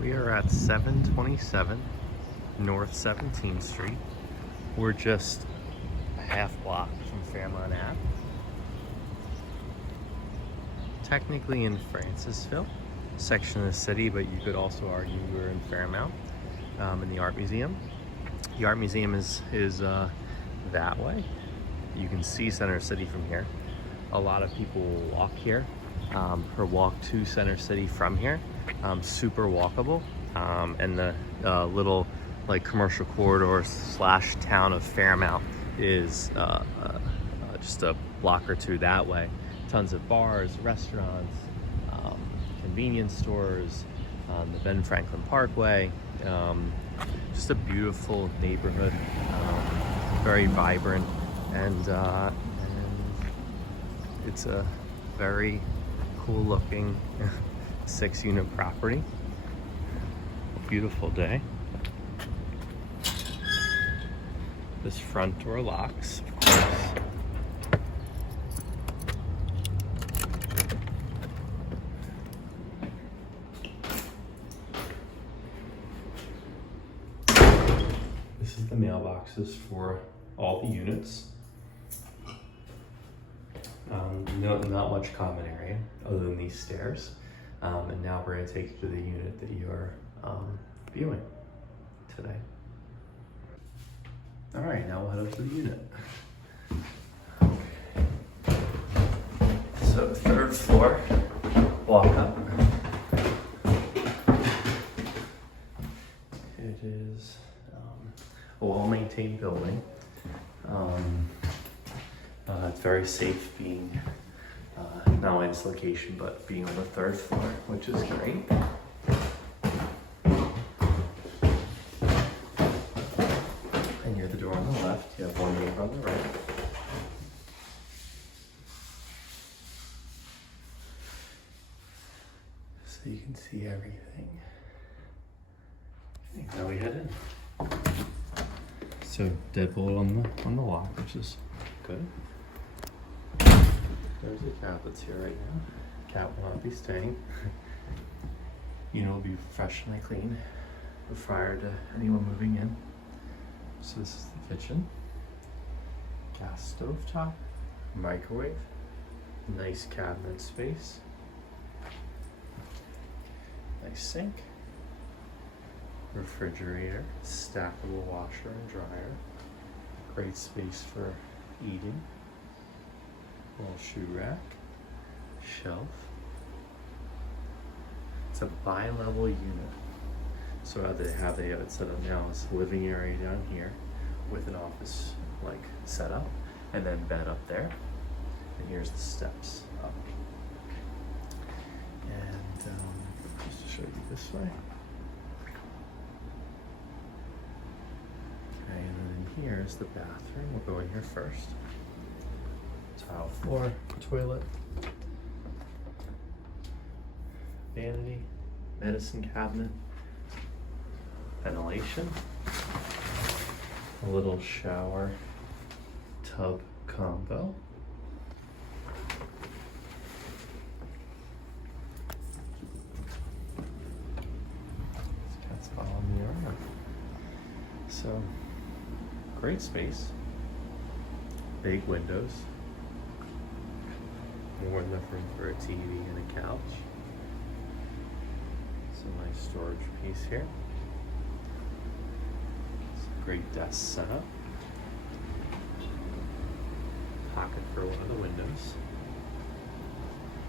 We are at 727 North 17th Street. We're just a half block from Fairmont Ave. Technically in Francisville, section of the city, but you could also argue we're in Fairmount, in the art museum. The art museum is that way. You can see Center City from here. A lot of people will walk here, or walk to Center City from here. Super walkable, and the little like commercial corridor slash town of Fairmount is just a block or two that way. Tons of bars, restaurants, convenience stores, the Ben Franklin Parkway. Just a beautiful neighborhood, very vibrant, and it's a very cool looking 6-unit property. Beautiful day. This front door locks, of course. This is the mailboxes for all the units. Not much common area other than these stairs. And now we're going to take you to the unit that you are viewing today. All right, now we'll head up to the unit. So 3rd floor, walk up. It is a well-maintained building. It's very safe being not only this location, but being on the 3rd floor, which is great. And near the door on the left, you have one neighbor on the right. So you can see everything. Now we head in. So deadbolt on the lock, which is good. There's a cat that's here right now. Cat will not be staying. Unit will be professionally cleaned prior to anyone moving in. So this is the kitchen. Gas stove top, microwave, nice cabinet space, nice sink, refrigerator, stackable washer and dryer, great space for eating. Little shoe rack, shelf. It's a bi-level unit. So how they have it set up now is living area down here with an office like setup, and then bed up there. And here's the steps up. And just to show you this way. Okay, and then here's the bathroom. We'll go in here first. Tile floor, toilet, vanity, medicine cabinet, ventilation, a little shower tub combo. That's all in the area. So, great space, big windows. More than enough room for a TV and a couch. It's a nice storage piece here. It's a great desk setup. Pocket for one of the windows.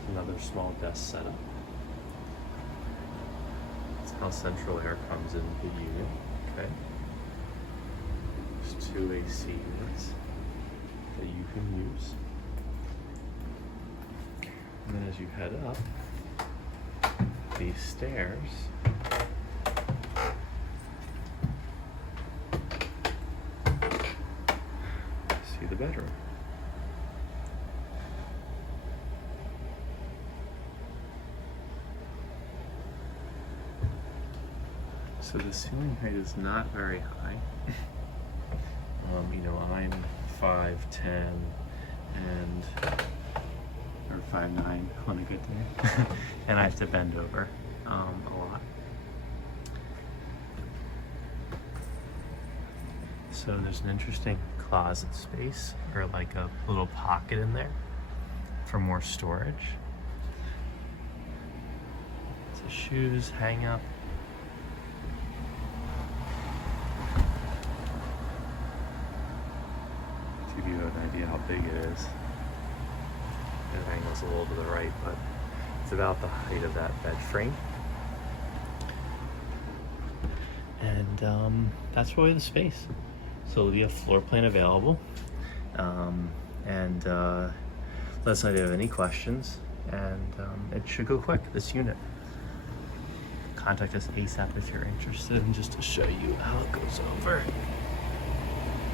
Another small desk setup. That's how central air comes into the unit. Okay. There's 2 AC units that you can use. And then as you head up these stairs, see the bedroom. So the ceiling height is not very high. I'm 5'10" and or 5'9" on a good day, and I have to bend over a lot. So there's an interesting closet space, or like a little pocket in there for more storage. It's a shoes hang up. To give you an idea how big it is. It angles a little to the right, but it's about the height of that bed frame. And that's really the space. So there'll be a floor plan available. Let us know if you have any questions. And it should go quick, this unit. Contact us ASAP if you're interested. And just to show you how it goes over.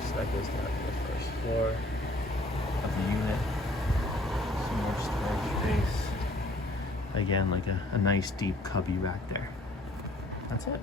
So that goes down to the first floor of the unit. Some more storage space. Again, like a nice deep cubby back there. That's it.